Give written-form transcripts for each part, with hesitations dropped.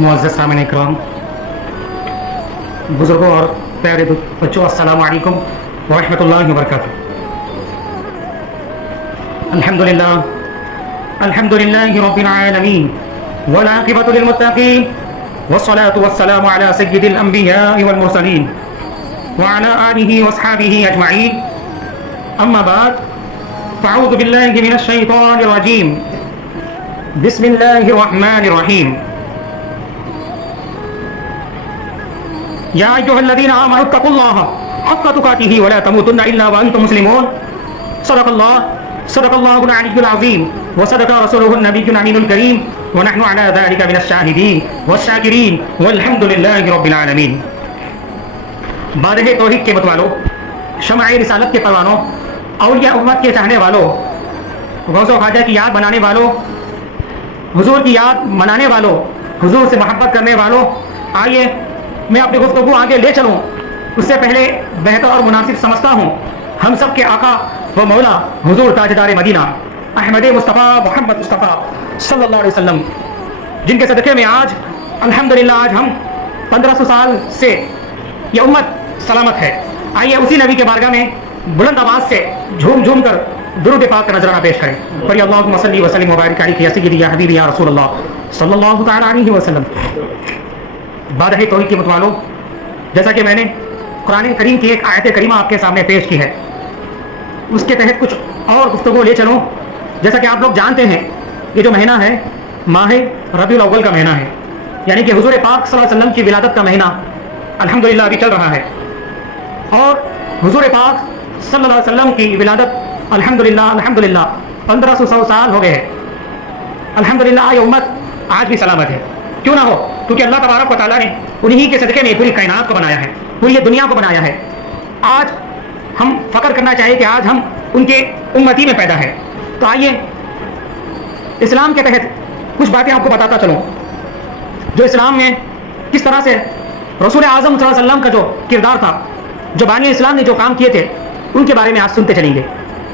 मुअज़्ज़ज़ सामिन इकराम, बुज़ुर्गों और प्यारे बच्चों, अस्सलामु अलैकुम व रहमतुल्लाहि व बरकातुहू। अल्हम्दुलिल्लाहि रब्बिल आलमीन वल आक़िबतु लिल मुत्तक़ीन वस्सलातु वस्सलामु अला सय्यिदिल अंबिया'i वल मुरसलीन व अला आलिहि व अस्हाबिहि अजमईन। अम्मा बाद, फ़अऊज़ु बिल्लाहि मिनश शैतानिर रजीम। बिस्मिल्लाहिर रहमानिर रहीम। या अय्युहल्लज़ीना आमनु इत्तक़ुल्लाहा हक़्क़ तुक़ातिही व ला तमूतुन्ना इल्ला व अंतुम मुस्लिमून। सदक़ल्लाहुल अलीयुल अज़ीम व सदक़ रसूलुहुन नबियुल अमीनुल करीम व नहनु अला ज़ालिका मिनश शाहिदीन वश्शाकिरीन वल्हम्दुलिल्लाहि रब्बिल आलमीन। बारहे तौहीद के मतवालों, शमए रिसालत के परवानों, औलिया उम्मत के चाहने वालों, गौस व ख्वाजा की याद बनाने वालों, हुजूर की याद मनाने वालों, हुजूर से मोहब्बत करने वालों, आइए मैं अपनी गुफ्तगू आगे ले चलूँ। उससे पहले बेहतर और मुनासिब समझता हूँ हम सब के आका व मौला हुजूर ताजदार मदीना अहमद मुस्तफ़ा मोहम्मद मुस्तफ़ा सल्लल्लाहु अलैहि वसल्लम, जिनके सदक़े में आज अल्हम्दुलिल्लाह आज हम 1500 साल से यह उम्मत सलामत है। आइए उसी नबी के बारगाह में बुलंद आवाज़ से झूम झूम कर दुरूद पाक का नजराना पेश करें। पर अल्लाहुम्मा सल्ली व सल्लिम व बारिक अलैहि या सय्यदी या हबीबी या रसूलल्लाह सल्लल्लाहु तआला अलैहि वसल्लम। बारहे तौहीद के मतवालों, जैसा कि मैंने कुरान करीम की एक आयत करीमा आपके सामने पेश की है, उसके तहत कुछ और गुफ्तगू ले चलूँ। जैसा कि आप लोग जानते हैं, ये जो महीना है माह रबीउल अव्वल का महीना है, यानी कि हुजूर पाक सल्लल्लाहु अलैहि वसल्लम की विलादत का महीना अल्हम्दुलिल्लाह अभी चल रहा है। और हुजूर पाक सल्लल्लाहु अलैहि वसल्लम की विलादत अल्हम्दुलिल्लाह 1500 साल हो गए हैं। अल्हम्दुलिल्लाह ये उम्मत आज भी सलामत है। क्यों ना हो, क्योंकि अल्लाह तबारक व तआला ने उन्हीं के सदक़े में पूरी कायनात को बनाया है, पूरी ये दुनिया को बनाया है। आज हम फ़ख्र करना चाहिए कि आज हम उनके उम्मती में पैदा है। तो आइए इस्लाम के तहत कुछ बातें आपको बताता चलूँ, जो इस्लाम में किस तरह से रसूल आज़म सल्लल्लाहु अलैहि वसल्लम का जो किरदार था, जो बानी इस्लाम ने जो काम किए थे, उनके बारे में आज सुनते चलेंगे।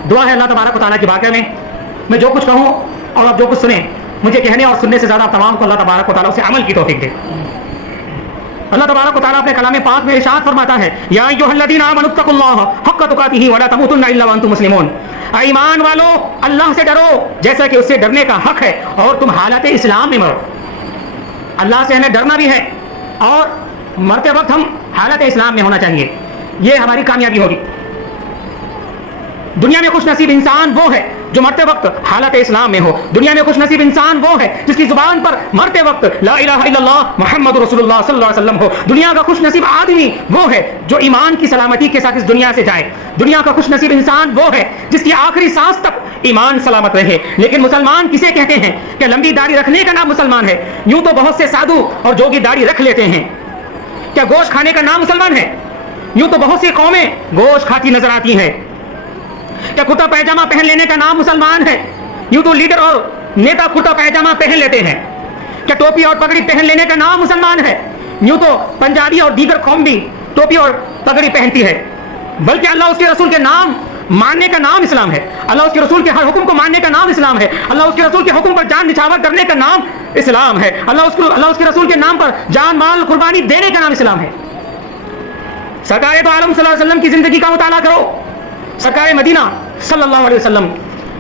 दुआ है अल्लाह तबारक व तआला की बारगाह में मैं जो कुछ कहूँ और आप जो कुछ सुने, मुझे कहने और सुनने से ज़्यादा तमाम को अल्लाह तबारक व तआला उसे अमल की तौफीक दे। अल्लाह तबारक व तआला अपने कलाम पाक में इरशाद फरमाता है, या अय्युहल्लज़ीना आमनु इत्तक़ुल्लाहा हक़्क़ तुक़ातिही व ला तमूतुन्ना इल्ला व अंतुम मुस्लिमून। ईमान वालों, अल्लाह से डरो जैसा कि उससे डरने का हक है और तुम हालत इस्लाम में मरो। अल्लाह से हमें डरना भी है और मरते वक्त हम हालत इस्लाम में होना चाहिए। ये हमारी कामयाबी होगी। दुनिया में खुश नसीब इंसान वो है जो मरते वक्त हालत इस्लाम में हो। दुनिया में खुश नसीब इंसान वो है जिसकी जुबान पर मरते वक्त ला इलाहा इल्लल्लाह मुहम्मद रसूलुल्लाह सल्लल्लाहु अलैहि वसल्लम हो। दुनिया का खुश नसीब आदमी वो है जो ईमान की सलामती के साथ इस दुनिया से जाए। दुनिया का खुश नसीब इंसान वो है जिसकी आखिरी सांस तक ईमान सलामत रहे। लेकिन मुसलमान किसे कहते हैं? कि लंबी दाढ़ी रखने का नाम मुसलमान है। यूं तो बहुत से साधु और जोगी दाढ़ी रख लेते हैं। क्या गोश्त खाने का नाम मुसलमान है? यूं तो बहुत सी कौमें गोश्त खाती नजर आती हैं। क्या कुर्ता पैजामा पहन लेने का नाम मुसलमान है? यूं तो लीडर और नेता कुर्ता पैजामा पहन लेते हैं। क्या टोपी और पगड़ी पहन लेने का नाम मुसलमान है? यूं तो पंजाबी और दीगर कौम भी टोपी और पगड़ी पहनती है। बल्कि अल्लाह उसके रसूल के नाम मानने का नाम इस्लाम है। अल्लाह उसके रसूल के हर हुक्म को मानने का नाम इस्लाम है। अल्लाह उसके रसूल के हुक्म पर जान निछावर करने का नाम इस्लाम है। अल्लाह उसके रसूल के नाम पर जान माल कुर्बानी देने का नाम इस्लाम है। सरकार दो आलम सल्लल्लाहु अलैहि वसल्लम की जिंदगी का मुताला करो, सरकार मदीना सल्लल्लाहु अलैहि वसल्लम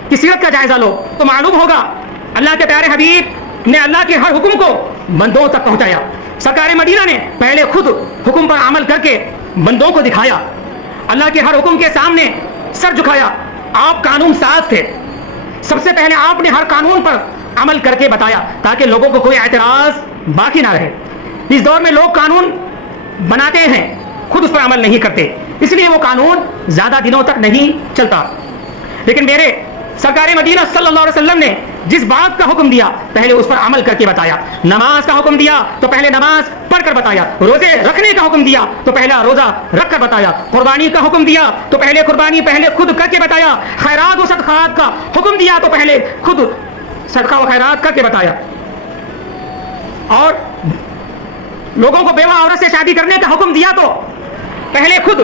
की सीरत का जायजा लो तो मालूम होगा अल्लाह के प्यारे हबीब ने अल्लाह के हर हुक्म को बंदों तक पहुंचाया। सरकार मदीना ने पहले खुद हुक्म पर अमल करके बंदों को दिखाया। अल्लाह के हर हुक्म के सामने सर झुकाया। आप कानून साज थे। सबसे पहले आपने हर कानून पर अमल करके बताया ताकि लोगों को कोई एतराज बाकी ना रहे। इस दौर में लोग कानून बनाते हैं, खुद उस पर अमल नहीं करते, इसलिए वो कानून ज्यादा दिनों तक नहीं चलता। लेकिन मेरे सरकार मदीना सल्लल्लाहु अलैहि वसल्लम ने जिस बात का हुक्म दिया पहले उस पर अमल करके बताया। नमाज का हुक्म दिया तो पहले नमाज पढ़कर बताया। रोजे रखने का हुक्म दिया तो पहला रोजा रखकर बताया। कुर्बानी का हुक्म दिया तो पहले कुर्बानी पहले खुद करके बताया। खैरात व सदक़ात का हुक्म दिया तो पहले खुद सदका व खैरात करके बताया। और लोगों को बेवा औरत से शादी करने का हुक्म दिया तो पहले खुद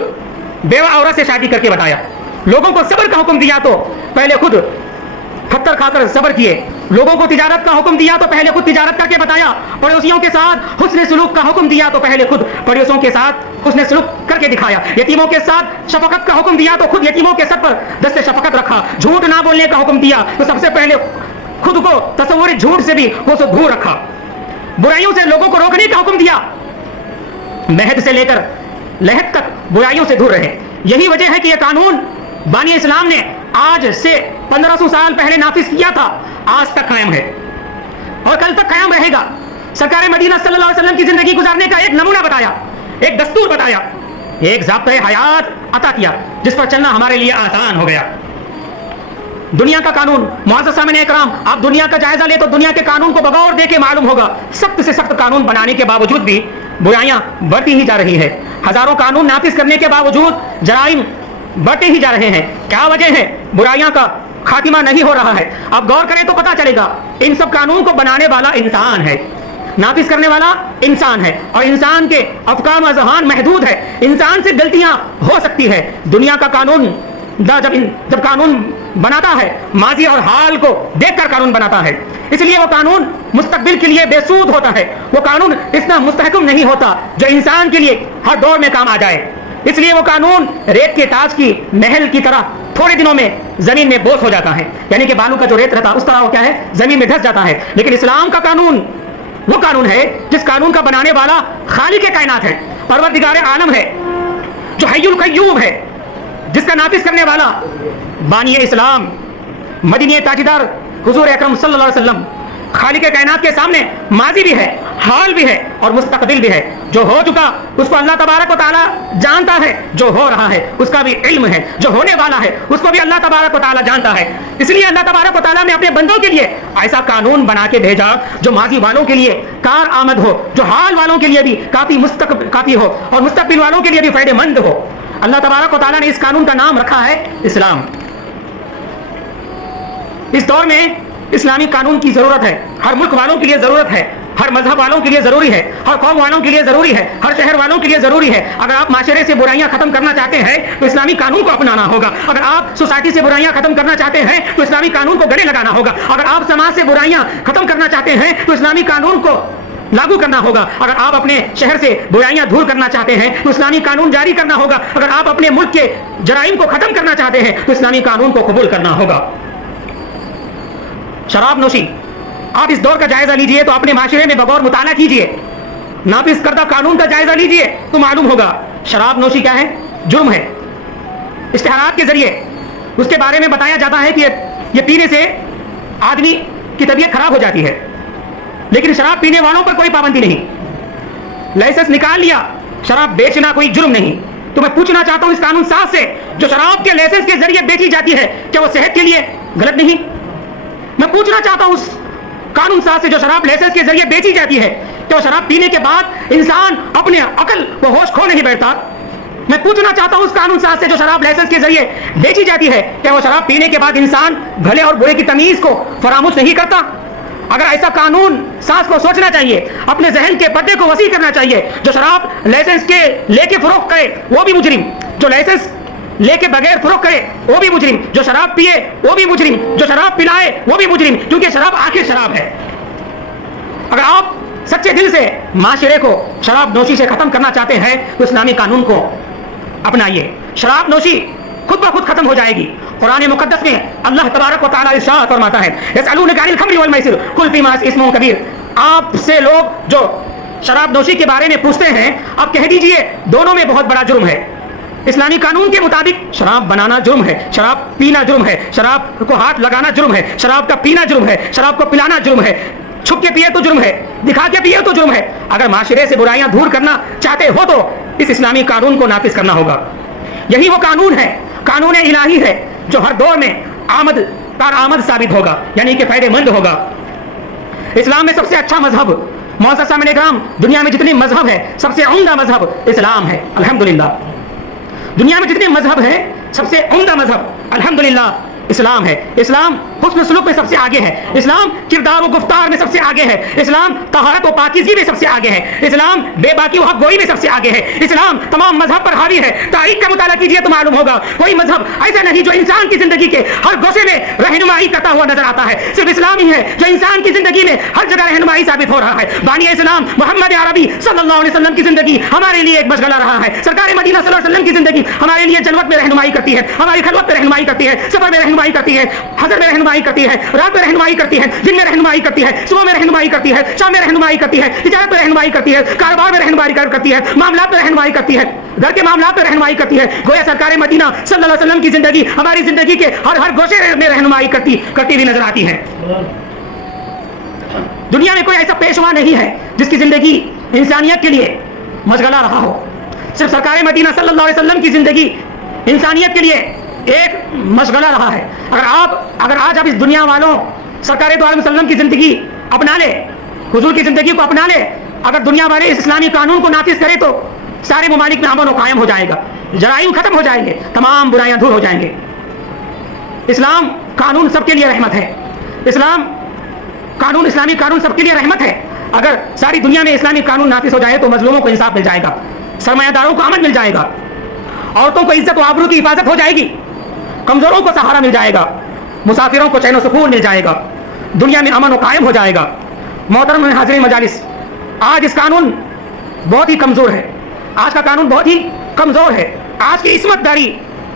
बेवा औरत से शादी करके बताया। लोगों को सब्र का हुक्म दिया तो पहले खुद पत्थर खाकर सब्र किए। लोगों को तिजारत का हुक्म दिया तो पहले खुद तिजारत करके बताया, पड़ोसियों के साथ हुस्न सलूक का हुक्म दिया तो पहले खुद पड़ोसियों के साथ हुस्न सलूक करके दिखाया, यतीमों के साथ शफकत का हुक्म दिया तो खुद यतीमों के सर पर दस्ते शफकत रखा, झूठ ना बोलने का हुक्म दिया तो सबसे पहले खुद को तसव्वुर झूठ से भी वो सब दूर रखा, बुराइयों से लोगों को रोकने का हुक्म दिया, महद से लेकर लहद तक बुराइयों से दूर रहे। यही वजह है कि यह कानून बानी इस्लाम ने आज से 1500 साल पहले नाफिज किया था, आज तक कायम है और कल तक कायम रहेगा। सरकार मदीना सल्लल्लाहु अलैहि वसल्लम की जिंदगी गुजारने का एक नमूना बताया, एक दस्तूर बताया, एक ज़ाब्ता हयात अता किया जिस पर चलना हमारे लिए आसान हो गया। दुनिया का कानून, मुअज़्ज़ज़ सामने इकराम, आप दुनिया का जायजा ले तो दुनिया के कानून को बगौर देके मालूम होगा, सख्त से सख्त कानून बनाने के बावजूद भी बुराइयां बढ़ती ही जा रही है। हजारों कानून नाफिज करने के बावजूद जराइम बढ़ते ही जा रहे हैं। क्या वजह है? बुराइयां का खातिमा नहीं हो रहा है। अब गौर करें तो पता चलेगा, इन सब कानून को बनाने वाला इंसान है, नाफिज करने वाला इंसान है, और इंसान के अफकार व ज़हान महदूद है, इंसान से गलतियां हो सकती है। दुनिया का कानून जब कानून बनाता है, माजी और हाल को देखकर कानून बनाता है, इसलिए वो कानून मुस्तकबिल के लिए बेसूद होता है। वो कानून इतना मुस्तहकम नहीं होता जो इंसान के लिए हर दौर में काम आ जाए। इसलिए वो कानून रेत के ताज की महल की तरह थोड़े दिनों में जमीन में बोझ हो जाता है, यानी कि बालू का जो रेत रहता है उस तरह वो क्या है, जमीन में धंस जाता है। लेकिन इस्लाम का कानून वो कानून है जिस कानून का बनाने वाला खालिक कायनात है, परवरदिगार आलम है, जो हय्युल क़य्यूम है, जिसका नाफिज करने वाला बानी इस्लाम मदीने ताजदार हुजूर अकरम सल्लल्लाहु अलैहि वसल्लम खालिक कायनात के सामने माजी भी है, हाल भी है और मुस्तकबिल भी है। जो हो चुका उसको अल्लाह तबारक व तआला जानता है, जो हो रहा है उसका भी इल्म है, जो होने वाला है उसको भी अल्लाह तबारक व तआला जानता है। इसलिए अल्लाह तबारक व तआला ने अपने बंदों के लिए ऐसा कानून बना के भेजा जो माजी वालों के लिए कार आमद हो, जो हाल वालों के लिए भी काफी हो और मुस्तकबिल वालों के लिए भी फायदेमंद हो। अल्लाह तबारक व तआला ने इस कानून का नाम रखा है इस्लाम। इस दौर में इस्लामी कानून की जरूरत है, हर मुल्क वालों के लिए जरूरत है, हर मजहब वालों के लिए जरूरी है, हर कौम वालों के लिए जरूरी है, हर शहर वालों के लिए जरूरी है। अगर आप माशरे से बुराइयां खत्म करना चाहते हैं तो इस्लामी कानून को अपनाना होगा। अगर आप सोसाइटी से बुराइयां खत्म करना चाहते हैं तो इस्लामी कानून को गले लगाना होगा। अगर आप समाज से बुराइयां खत्म करना चाहते हैं तो इस्लामी कानून को लागू करना होगा। अगर आप अपने शहर से बुराइयां दूर करना चाहते हैं तो इस्लामी कानून जारी करना होगा। अगर आप अपने मुल्क के जराइम को खत्म करना चाहते हैं तो इस्लामी कानून को कबूल करना होगा। शराब नोशी, आप इस दौर का जायजा लीजिए तो अपने माशरे में बगौर मुताला कीजिए, नाफिज करदा कानून का जायजा लीजिए तो मालूम होगा शराब नोशी क्या है, जुर्म है। इश्तिहारात के जरिए उसके बारे में बताया जाता है कि ये पीने से आदमी की तबीयत खराब हो जाती है, लेकिन शराब पीने वालों पर कोई पाबंदी नहीं। लाइसेंस निकाल लिया, शराब बेचना कोई जुर्म नहीं। तो मैं पूछना चाहता हूं इस कानून साज से, जो शराब के लाइसेंस के जरिए बेची जाती है क्या वो सेहत के लिए गलत नहीं? मैं पूछना चाहता हूं उस कानून साज से जो शराब लाइसेंस के जरिए बेची जाती है क्या वो शराब पीने के बाद इंसान अपने अकल व होश खो नहीं बैठता? मैं पूछना चाहता हूं उस कानून साज से जो शराब लाइसेंस के जरिए बेची जाती है क्या वो शराब पीने के बाद इंसान भले और बुरे की तमीज को फरामोश नहीं करता? अगर ऐसा कानून साज को सोचना चाहिए, अपने जहन के पर्दे को वसी करना चाहिए। जो शराब लाइसेंस के लेके फरोख्त करे वो भी मुजरिम, जो लाइसेंस लेके बगैर फरोख्त करे वो भी मुजरिम, जो शराब पिए वो भी मुजरिम, जो शराब पिलाए वो भी मुजरिम, क्योंकि शराब आखिर शराब है। अगर आप सच्चे दिल से माशरे को शराब नोशी से खत्म करना चाहते हैं तो इस्लामी कानून को अपनाइए। शराब नोशी खुद ब खुद खत्म हो जाएगी। कुरान मुकद्दस में अल्लाह तबारक व तआला इरशाद फरमाता है, यसअलूनका अनिल खम्रि वल मैसिर कुल फीमा इस्मुन कबीर। आपसे लोग जो शराब नोशी के बारे में पूछते हैं, आप कह दीजिए दोनों में बहुत बड़ा जुर्म है। इस्लामी कानून के मुताबिक शराब बनाना जुर्म है, शराब पीना जुर्म है, शराब को हाथ लगाना जुर्म है, शराब का पीना जुर्म है, शराब को पिलाना जुर्म है, छुप के पिए तो जुर्म है, दिखा के पिए तो जुर्म है। अगर माशरे से बुराइयां दूर करना चाहते हो तो इस इस्लामी कानून को नाफिज करना होगा। यही वो कानून है, कानून इलाही है, जो हर दौर में आमद साबित होगा, यानी कि फायदेमंद होगा। इस्लाम में सबसे अच्छा मजहब, मुअज़्ज़ज़ सामने इकराम, दुनिया में जितने मजहब है सबसे उम्दा मजहब इस्लाम है। अल्हम्दुलिल्लाह, दुनिया में जितने मजहब हैं सबसे उम्दा मजहब अल्हम्दुलिल्लाह اسلام ہے. اسلام حسن سلوک میں سب سے آگے ہے. اسلام کردار و گفتار میں سب سے آگے ہے. اسلام طہارت و پاکیزگی میں سب سے آگے ہے. اسلام بے باکی و حق گوئی میں سب سے آگے ہے. اسلام تمام مذہب پر حاوی ہے. تاریخ کا مطالعہ کیجیے تو معلوم ہوگا کوئی مذہب ایسا نہیں جو انسان کی زندگی کے ہر گوشے میں رہنمائی کرتا ہوا نظر آتا ہے. صرف اسلام ہی ہے جو انسان کی زندگی میں ہر جگہ رہنمائی ثابت ہو رہا ہے. بانی اسلام محمد عربی صلی اللہ علیہ وسلم کی زندگی ہمارے لیے ایک مشغلہ رہا ہے. سرکار مدینہ صلی اللہ علیہ وسلم کی زندگی ہمارے لیے جلوت میں رہنمائی کرتی ہے, ہماری خلوت میں رہنمائی کرتی ہے, سفر میں رہنمائی کرتی ہے, حضر میں رہنمائی کرتی ہے, رات میں رہنمائی کرتی ہے, دن میں رہنمائی کرتی ہے, صبح میں رہنمائی کرتی ہے, شام میں رہنمائی کرتی ہے, تجارت میں رہنمائی کرتی ہے, کاروبار میں رہنمائی کرتی ہے, معاملات میں رہنمائی کرتی ہے, گھر کے معاملات میں رہنمائی کرتی ہے. گویا سرکار مدینہ صلی اللہ علیہ وسلم کی زندگی ہماری زندگی کے ہر گوشے میں رہنمائی کرتی ہوئی نظر آتی ہے. دنیا میں کوئی ایسا پیشوا نہیں ہے جس کی زندگی انسانیت کے لیے مشغلہ رہا ہو. صرف سرکار مدینہ صلی اللہ علیہ وسلم کی زندگی انسانیت کے لیے ایک مشغلہ رہا ہے. اگر آج آپ اس دنیا والوں سرکار دو عالم وسلم کی زندگی اپنا لے, حضور کی زندگی کو اپنا لے, اگر دنیا والے اس اسلامی قانون کو نافذ کرے تو سارے ممالک میں امن و قائم ہو جائے گا, جرائم ختم ہو جائیں گے, تمام برائیاں دور ہو جائیں گے. اسلام قانون سب کے لیے رحمت ہے. اسلامی قانون سب کے لیے رحمت ہے. اگر ساری دنیا میں اسلامی قانون نافذ ہو جائے تو مظلوموں کو انصاف مل جائے گا, سرمایہ داروں کو امن مل جائے گا, عورتوں کو عزت و آبرو کی حفاظت ہو جائے گی, کمزوروں کو سہارا مل جائے گا, مسافروں کو چین و سکون مل جائے گا, دنیا میں امن و قائم ہو جائے گا. محترم حاضرین مجالس, آج اس قانون بہت ہی کمزور ہے. آج کا قانون بہت ہی کمزور ہے. آج کی عصمت داری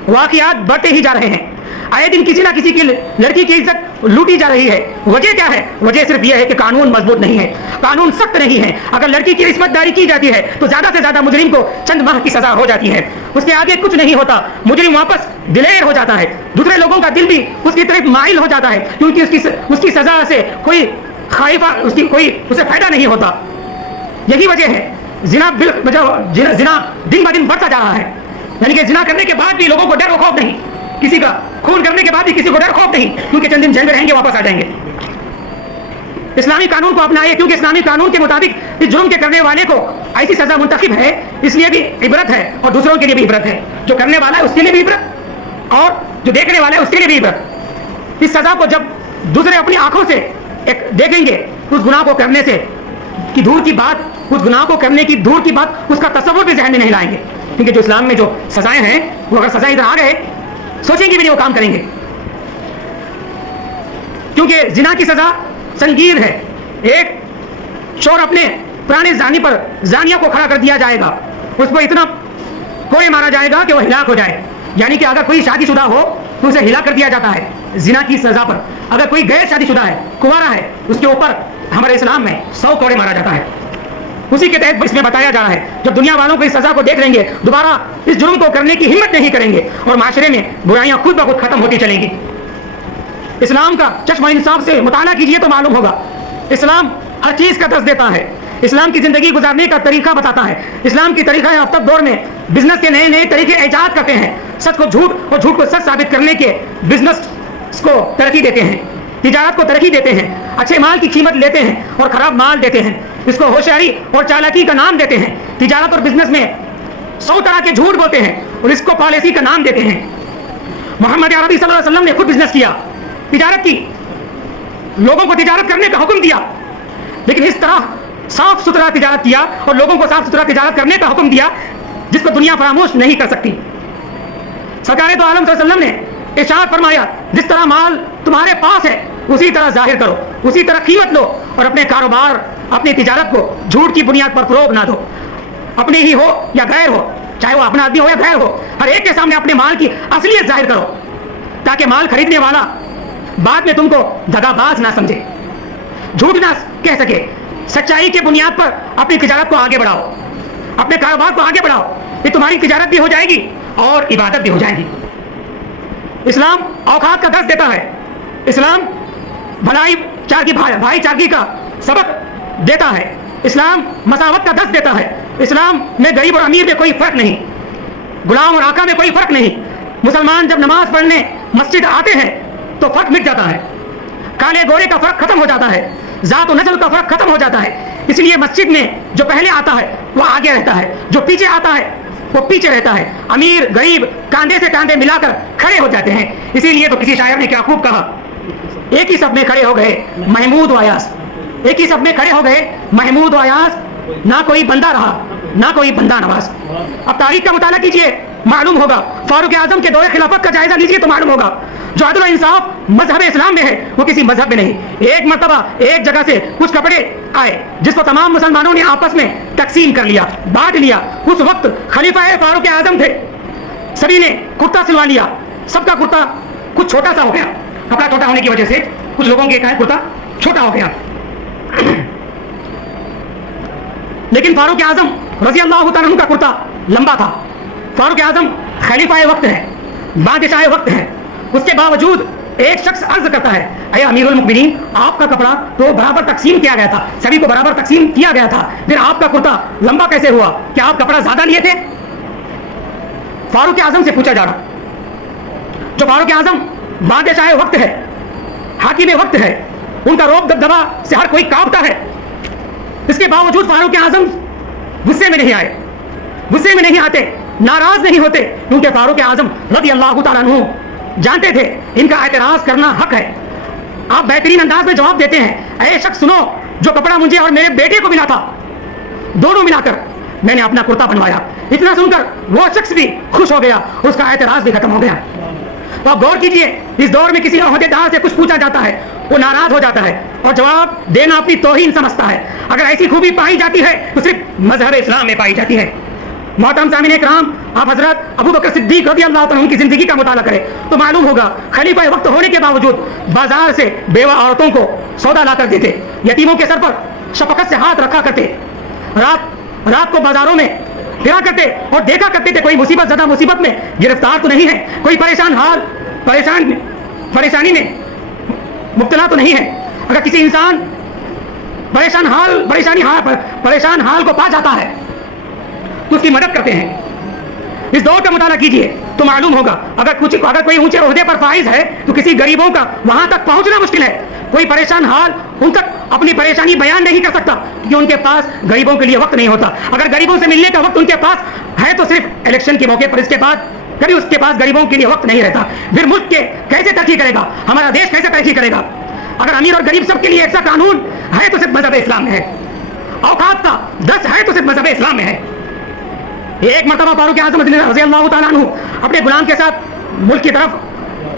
واقعات بڑھتے ہی جا رہے ہیں. آئے دن کسی نہ کسی کی لڑکی کی عزت لوٹی جا رہی ہے. وجہ کیا ہے؟ وجہ صرف یہ ہے کہ قانون مضبوط نہیں ہے, قانون سخت نہیں ہے. اگر لڑکی کی عصمت داری کی جاتی ہے تو زیادہ سے زیادہ مجرم کو چند ماہ کی سزا ہو جاتی ہے, اس کے آگے کچھ نہیں ہوتا. مجرم واپس دلیر ہو جاتا ہے, دوسرے لوگوں کا دل بھی اس کی طرف مائل ہو جاتا ہے, کیونکہ اس کی سزا سے کوئی خائفہ اسے فائدہ نہیں ہوتا. یہی وجہ ہے زنا دن بہ دن بڑھتا جا رہا ہے. یعنی کہ زنا کرنے کے بعد بھی لوگوں کو ڈر و خوف نہیں, کسی کا خون کرنے کے بعد بھی کسی کو ڈر خوف نہیں, کیونکہ چند دن جیل میں رہیں گے واپس آ جائیں گے. اسلامی قانون کو اپنائیے, کیونکہ اسلامی قانون کے مطابق اس جرم کے کرنے والے کو ایسی سزا منتخب ہے, اس لیے بھی عبرت ہے اور دوسروں کے لیے بھی عبرت ہے. جو کرنے والا ہے اس کے لیے بھی عبرت اور جو دیکھنے والا ہے اس کے لیے بھی عبرت. اس سزا کو جب دوسرے اپنی آنکھوں سے دیکھیں گے, اس گناہ کو کرنے سے کی دور کی بات, اس گناہ کو کرنے کی دور کی بات, اس کا تصور بھی ذہن میں نہیں لائیں گے. کیونکہ جو اسلام میں جو سزائیں ہیں وہ اگر سزائیں ادھر آ گئے سوچیں گے بھی نہیں وہ کام کریں گے, کیونکہ زنا کی سزا سنگین ہے. ایک شوہر اپنے پرانے زانی پر زانیہ کو کھڑا کر دیا جائے گا, اس کو اتنا کوڑے مارا جائے گا کہ وہ ہلاک ہو جائے. یعنی کہ اگر کوئی شادی شدہ ہو تو اسے ہلاک کر دیا جاتا ہے زنا کی سزا پر. اگر کوئی غیر شادی شدہ ہے, کنوارا ہے, اس کے اوپر ہمارے اسلام میں 100 کوڑے مارا جاتا ہے. اسی کے تحت اس میں بتایا جا رہا ہے جب دنیا والوں کو اس سزا کو دیکھ لیں گے دوبارہ اس جرم کو کرنے کی ہمت نہیں کریں گے اور معاشرے میں برائیاں خود بخود ختم ہوتی چلیں گی. اسلام کا چشم انصاف سے مطالعہ کیجیے تو معلوم ہوگا اسلام ہر چیز کا درس دیتا ہے. اسلام کی زندگی گزارنے کا طریقہ بتاتا ہے. اسلام کی طریقہ یافتہ دور میں بزنس کے نئے نئے طریقے ایجاد کرتے ہیں. سچ کو جھوٹ اور جھوٹ کو سچ ثابت کرنے کے بزنس کو ترقی دیتے ہیں, تجارت کو ترقی دیتے ہیں, اچھے مال کی قیمت لیتے ہیں اور خراب مال دیتے ہیں. اس کو ہوشیاری اور چالاکی کا نام دیتے ہیں. تجارت اور بزنس میں 100 طرح کے جھوٹ بولتے ہیں اور اس کو پالیسی کا نام دیتے ہیں. محمد عربی صلی اللہ علیہ وسلم نے خود بزنس کیا, تجارت کی, لوگوں کو تجارت کرنے کا حکم دیا, لیکن اس طرح صاف ستھرا تجارت کیا اور لوگوں کو صاف ستھرا تجارت کرنے کا حکم دیا جس کو دنیا فراموش نہیں کر سکتی. سرکار دو عالم صلی اللہ علیہ وسلم نے ارشاد فرمایا جس طرح مال تمہارے پاس ہے اسی طرح ظاہر کرو, اسی طرح قیمت لو اور اپنے کاروبار اپنی تجارت کو جھوٹ کی بنیاد پر فروغ نہ دو. اپنے ہی ہو یا غیر ہو, چاہے وہ اپنا آدمی ہو یا غیر ہو, ہر ایک کے سامنے اپنے مال کی اصلیت ظاہر کرو تاکہ مال خریدنے والا بعد میں تم کو دغا باز نہ سمجھے, جھوٹ نہ کہہ سکے. سچائی کی بنیاد پر اپنی تجارت کو آگے بڑھاؤ, اپنے کاروبار کو آگے بڑھاؤ, یہ تمہاری تجارت بھی ہو جائے گی اور عبادت بھی ہو جائے گی. اسلام اوقات کا درس دیتا ہے. اسلام بھائی چارگی کا سبق دیتا ہے. اسلام مساوت کا درس دیتا ہے. اسلام میں غریب اور امیر میں کوئی فرق نہیں, غلام اور آقا میں کوئی فرق نہیں. مسلمان جب نماز پڑھنے مسجد آتے ہیں تو فرق مٹ جاتا ہے, کالے گورے کا فرق ختم ہو جاتا ہے, ذات و نسل کا فرق ختم ہو جاتا ہے. اس لیے مسجد میں جو پہلے آتا ہے وہ آگے رہتا ہے, جو پیچھے آتا ہے وہ پیچھے رہتا ہے. امیر غریب کاندھے سے کاندھے ملا کر کھڑے ہو جاتے ہیں. اسی لیے تو کسی شاعر نے کیا خوب کہا, ایک ہی سب میں کھڑے ہو گئے محمود و ایاز. ایک ہی سب میں کھڑے ہو گئے محمود و ایاز, نہ کوئی بندہ رہا نہ کوئی بندہ نواز. اب تاریخ کا مطالعہ کیجئے, معلوم ہوگا. فاروق اعظم کے دور خلافت کا جائزہ لیجئے تو معلوم ہوگا. جو عدل و انصاف مذہب اسلام میں ہے وہ کسی مذہب میں نہیں. ایک مرتبہ ایک جگہ سے کچھ کپڑے آئے جس کو تمام مسلمانوں نے آپس میں تقسیم کر لیا, بانٹ لیا. اس وقت خلیفہ فاروق اعظم تھے, سبھی نے کرتا سلوا لیا. سب کا کرتا کچھ چھوٹا سا ہو گیا, کپڑا چھوٹا ہونے کی وجہ سے کچھ لوگوں کے کرتا چھوٹا ہو گیا. لیکن فاروق اعظم رضی اللہ تعالیٰ عنہ کا کرتا لمبا تھا. فاروق اعظم خلیفہ وقت ہے, بادشاہ وقت ہے. اس کے باوجود ایک شخص عرض کرتا ہے, اے امیر المؤمنین, آپ کا کپڑا تو برابر تقسیم کیا گیا تھا, سبھی کو برابر تقسیم کیا گیا تھا, پھر آپ کا کرتا لمبا کیسے ہوا؟ کیا آپ کپڑا زیادہ لیے تھے؟ فاروق اعظم سے پوچھا جا رہا. جو فاروق اعظم بادشاہ وقت ہے, حاکم وقت ہے, ان کا روب دبدبا سے ہر کوئی کانپتا ہے. اس کے باوجود فاروق اعظم غصے میں نہیں آئے, غصے میں نہیں آتے, ناراض نہیں ہوتے, کیونکہ فاروق اعظم رضی اللہ تعالیٰ عنہ جانتے تھے ان کا اعتراض کرنا حق ہے. آپ بہترین انداز میں جواب دیتے ہیں, اے شخص سنو, جو کپڑا مجھے اور میرے بیٹے کو ملا تھا, دونوں ملا کر میں نے اپنا کرتا بنوایا. اتنا سن کر وہ شخص بھی خوش ہو گیا, اس کا اعتراض بھی ختم ہو گیا. تو آپ غور کیجئے, اس دور میں کسی عہدیدار سے کچھ پوچھا جاتا ہے, وہ ناراض ہو جاتا ہے اور جواب دینا اپنی توہین سمجھتا ہے. اگر ایسی خوبی پائی جاتی ہے تو صرف مذہب اسلام میں پائی جاتی ہے. محترم سامعین اکرام, آپ حضرت ابو بکر صدیق رضی اللہ عنہ کی زندگی کا مطالعہ کریں تو معلوم ہوگا, خلیفہ وقت ہونے کے باوجود بازار سے بیوہ عورتوں کو سودا لا کر دیتے, یتیموں کے سر پر شفقت سے ہاتھ رکھا کرتے, رات کو بازاروں میں پھرا کرتے اور دیکھا کرتے تھے کوئی مصیبت زدہ مصیبت میں گرفتار تو نہیں ہے, کوئی پریشانی میں مبتلا تو نہیں ہے. اگر کسی انسان پریشان حال کو پا جاتا ہے تو اس کی مدد کرتے ہیں. اس دور کا مطالعہ کیجئے تو معلوم ہوگا, اگر کوئی اونچے عہدے پر فائز ہے تو کسی غریبوں کا وہاں تک پہنچنا مشکل ہے. کوئی پریشان حال ان تک اپنی پریشانی بیان نہیں کر سکتا کیونکہ ان کے پاس غریبوں کے لیے وقت نہیں ہوتا. اگر غریبوں سے ملنے کا وقت ان کے پاس ہے تو صرف الیکشن کے موقع پر, اس کے بعد کبھی اس کے پاس غریبوں کے لیے وقت نہیں رہتا. پھر ملک کے کیسے ترقی کرے گا, ہمارا دیش کیسے ترقی کرے گا؟ اگر امیر اور غریب سب کے لیے ایک سا قانون ہے تو صرف مذہب اسلام میں ہے, اوقات کا 10 ہے تو صرف مذہب اسلام میں ہے. ایک مرتبہ فاروق اعظم رضی اللہ تعالیٰ عنہ اپنے غلام کے ساتھ ملک کی طرف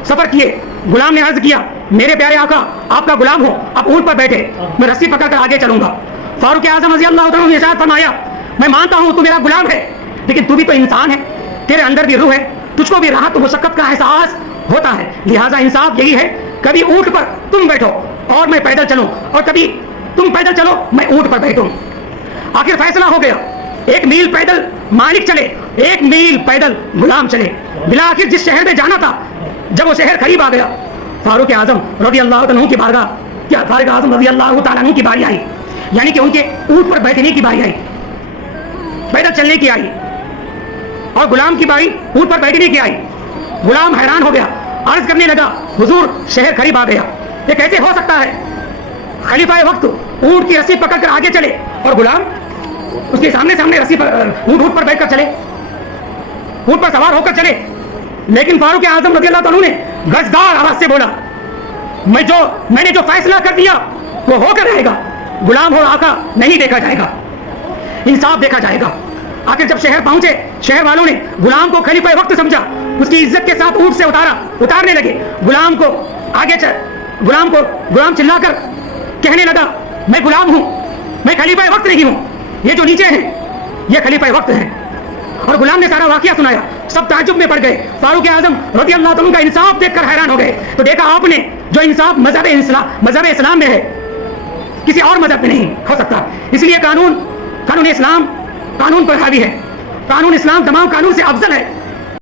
سفر کیے. غلام نے عرض کیا, میرے پیارے آقا, آپ کا غلام ہو, آپ اونٹ پر بیٹھے, میں رسی پکڑ کر آگے چلوں گا. فاروق اعظم رضی اللہ تعالیٰ عنہ نے ارشاد فرمایا, میں مانتا ہوں تو میرا غلام ہے, لیکن تو بھی تو انسان ہے, تیرے اندر بھی روح ہے, تجھ کو بھی راحت و مشقت کا احساس ہوتا ہے. لہٰذا انصاف یہی ہے, کبھی اونٹ پر تم بیٹھو اور میں پیدل چلوں, اور کبھی تم پیدل چلو میں اونٹ پر بیٹھوں. آخر فیصلہ ہو گیا, 1 میل پیدل مالک چلے, 1 میل پیدل غلام چلے. بالآخر جس شہر میں جانا تھا, جب وہ شہر قریب آ گیا, فاروق اعظم رضی اللہ عنہ کی بارگاہ, کیا فاروق اعظم رضی اللہ تعالیٰ عنہ کی باری آئی, یعنی کہ ان کے اونٹ پر بیٹھنے کی باری آئی, پیدل چلنے کی آئی, اور غلام کی باری اونٹ پر بیٹھنے کی آئی. غلام حیران ہو گیا, عرض کرنے لگا, حضور شہر قریب آ گیا, یہ کیسے ہو سکتا ہے؟ خلیفہ وقت اونٹ کی رسی پکڑ کر آگے چلے اور غلام اس کے سامنے رسی پر اونٹ پر بیٹھ کر چلے, اونٹ پر سوار ہو کر چلے. لیکن فاروق اعظم رضی اللہ عنہ نے گزدار آواز سے بولا, میں نے جو فیصلہ کر دیا وہ ہو کر رہے گا. غلام ہو آقا نہیں دیکھا جائے گا, انصاف دیکھا جائے گا. آخر جب شہر پہنچے, شہر والوں نے غلام کو خلیفہ وقت سمجھا, اس کی عزت کے ساتھ اونٹ سے اتارنے لگے. غلام چلا کر کہنے لگا, میں غلام ہوں, میں خلیفہ وقت نہیں ہوں, یہ جو نیچے ہیں یہ خلیفہ وقت ہیں. اور غلام نے سارا واقعہ سنایا. سب تعجب میں پڑ گئے. فاروق اعظم رضی اللہ عنہ کا انصاف دیکھ کر حیران ہو گئے. تو دیکھا آپ نے, جو انصاف مذہب اسلام میں ہے کسی اور مذہب میں نہیں ہو سکتا. اس لیے قانون اسلام قانون پر حاوی ہے. قانون اسلام تمام قانون سے افضل ہے.